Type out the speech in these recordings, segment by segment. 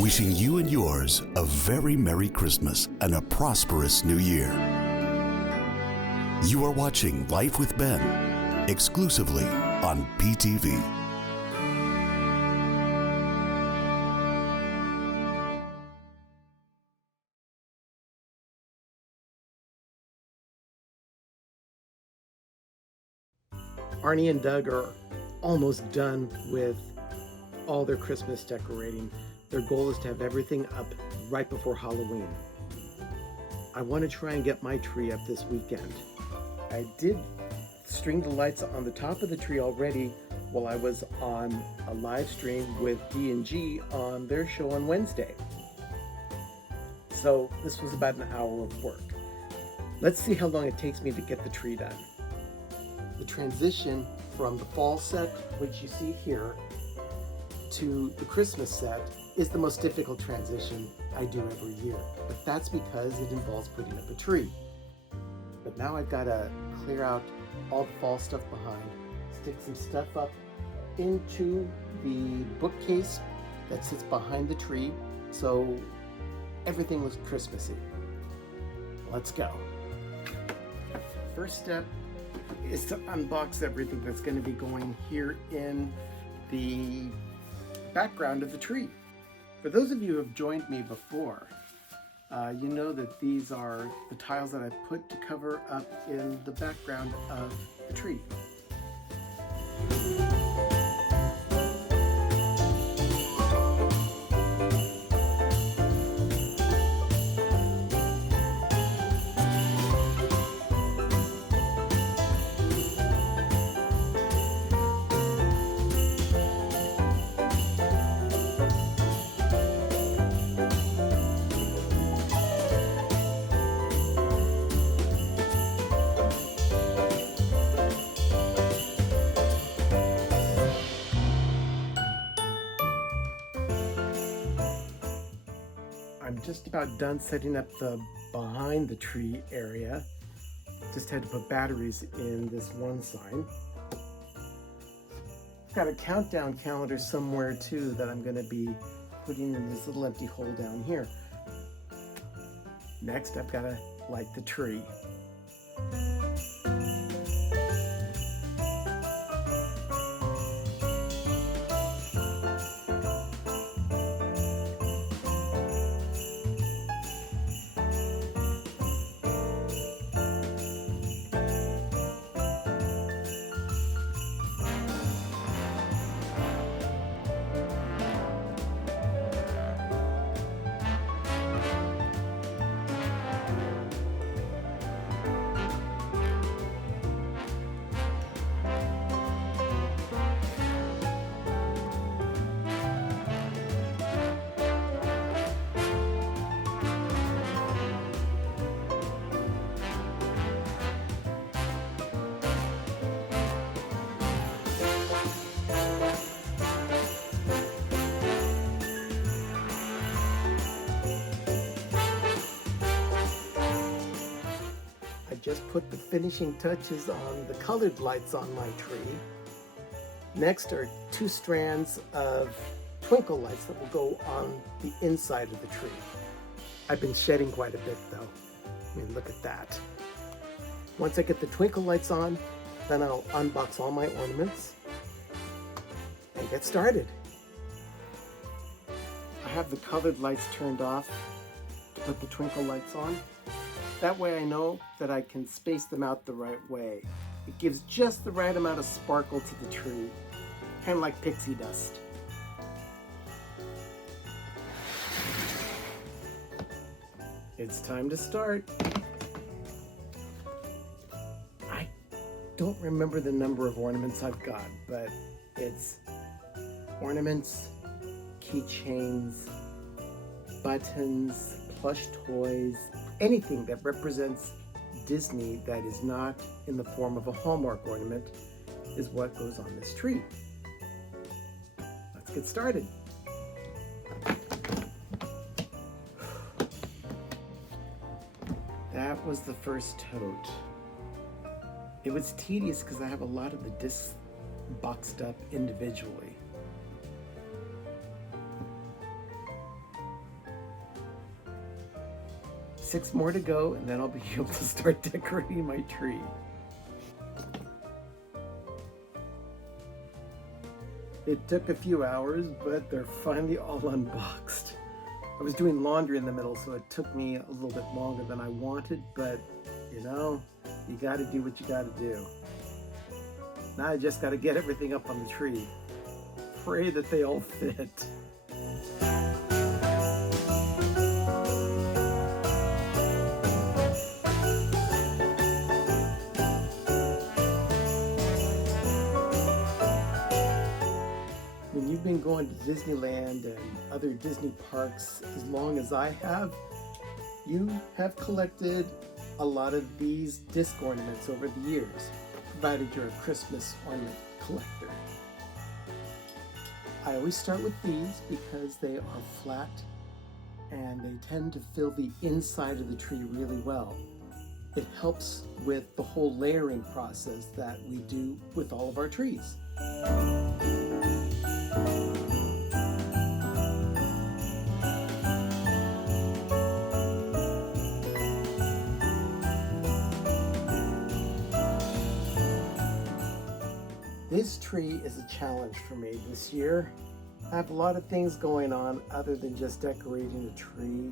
wishing you and yours a very Merry Christmas and a prosperous New Year. You are watching Life with Ben, exclusively on PTV. Arnie and Doug are almost done with all their Christmas decorating. Their goal is to have everything up right before Halloween. I want to try and get my tree up this weekend. I did string the lights on the top of the tree already while I was on a live stream with D&G on their show on Wednesday. So this was about an hour of work. Let's see how long it takes me to get the tree done. The transition from the fall set, which you see here, to the Christmas set is the most difficult transition I do every year. But that's because it involves putting up a tree. But now I've got to clear out all the fall stuff behind, stick some stuff up into the bookcase that sits behind the tree so everything looks Christmassy. Let's go. First step is to unbox everything that's going to be going here in the background of the tree. For those of you who have joined me before, you know that these are the tiles that I put to cover up in the background of the tree. I'm just about done setting up the behind the tree area. Just had to put batteries in this one sign. Got a countdown calendar somewhere too that I'm going to be putting in this little empty hole down here. Next, I've got to light the tree. Just put the finishing touches on the colored lights on my tree. Next are 2 strands of twinkle lights that will go on the inside of the tree. I've been shedding quite a bit though. I mean, look at that. Once I get the twinkle lights on, then I'll unbox all my ornaments and get started. I have the colored lights turned off to put the twinkle lights on. That way I know that I can space them out the right way. It gives just the right amount of sparkle to the tree, kind of like pixie dust. It's time to start. I don't remember the number of ornaments I've got, but it's ornaments, keychains, buttons, plush toys, anything that represents Disney that is not in the form of a Hallmark ornament is what goes on this tree. Let's get started. That was the first tote. It was tedious because I have a lot of the discs boxed up individually. 6 more to go, and then I'll be able to start decorating my tree. It took a few hours, but they're finally all unboxed. I was doing laundry in the middle, so it took me a little bit longer than I wanted, but you know, you gotta do what you gotta do. Now I just gotta get everything up on the tree. Pray that they all fit. When you've been going to Disneyland and other Disney parks as long as I have, you have collected a lot of these disc ornaments over the years, provided you're a Christmas ornament collector. I always start with these because they are flat and they tend to fill the inside of the tree really well. It helps with the whole layering process that we do with all of our trees. This tree is a challenge for me this year. I have a lot of things going on other than just decorating a tree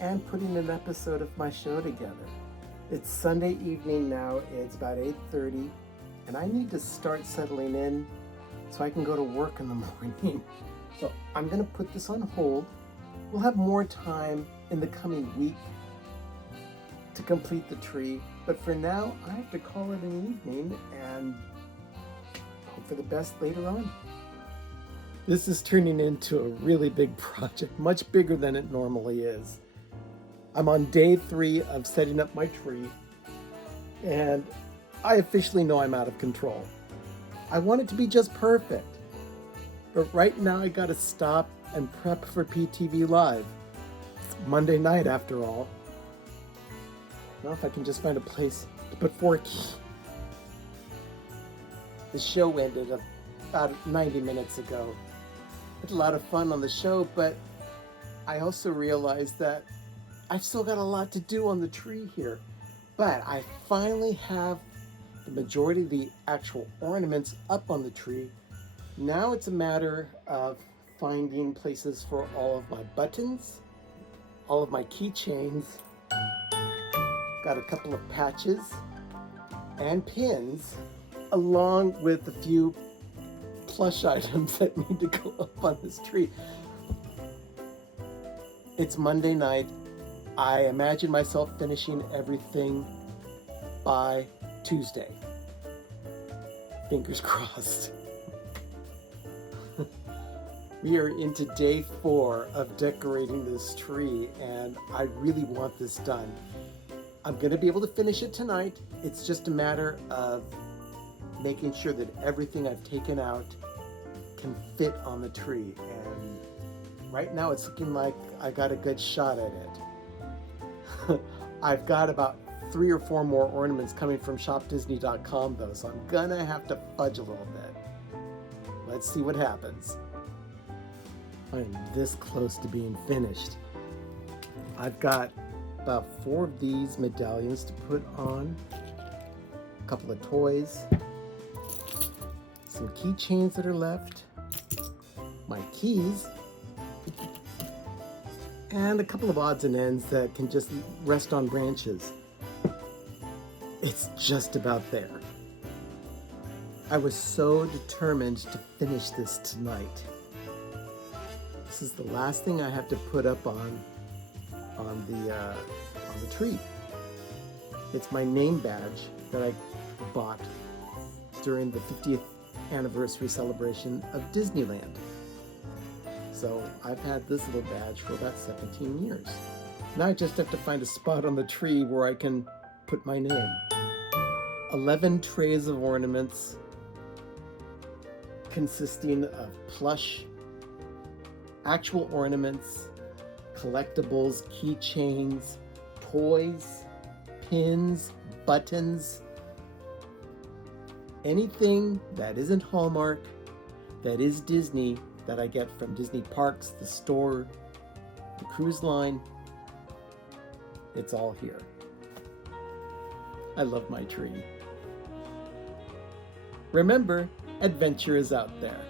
and putting an episode of my show together. It's Sunday evening now, it's about 8:30, and I need to start settling in so I can go to work in the morning. So I'm gonna put this on hold. We'll have more time in the coming week to complete the tree, but for now I have to call it an evening and hope for the best later on. This is turning into a really big project, much bigger than it normally is. I'm on day 3 of setting up my tree, and I officially know I'm out of control. I want it to be just perfect, but right now I gotta stop and prep for PTV Live. It's Monday night after all. Now if I can just find a place to put Forky. The show ended about 90 minutes ago. I had a lot of fun on the show, but I also realized that I've still got a lot to do on the tree here. But I finally have the majority of the actual ornaments up on the tree. Now it's a matter of finding places for all of my buttons, all of my keychains, got a couple of patches and pins, along with a few plush items that need to go up on this tree. It's Monday night. I imagine myself finishing everything by Tuesday. Fingers crossed. We are into day 4 of decorating this tree, and I really want this done. I'm going to be able to finish it tonight. It's just a matter of making sure that everything I've taken out can fit on the tree. And right now it's looking like I got a good shot at it. I've got about 3 or 4 more ornaments coming from shopdisney.com though, so I'm gonna have to fudge a little bit. Let's see what happens. I'm this close to being finished. I've got about 4 of these medallions to put on, a couple of toys, some keychains that are left, my keys, and a couple of odds and ends that can just rest on branches. It's just about there. I was so determined to finish this tonight. This is the last thing I have to put up on the tree. It's my name badge that I bought during the 50th anniversary celebration of Disneyland. So I've had this little badge for about 17 years. Now I just have to find a spot on the tree where I can put my name. 11 trays of ornaments consisting of plush, actual ornaments, collectibles, keychains, toys, pins, buttons, anything that isn't Hallmark, that is Disney, that I get from Disney parks, the store, the cruise line. It's all here. I love my tree. Remember, adventure is out there.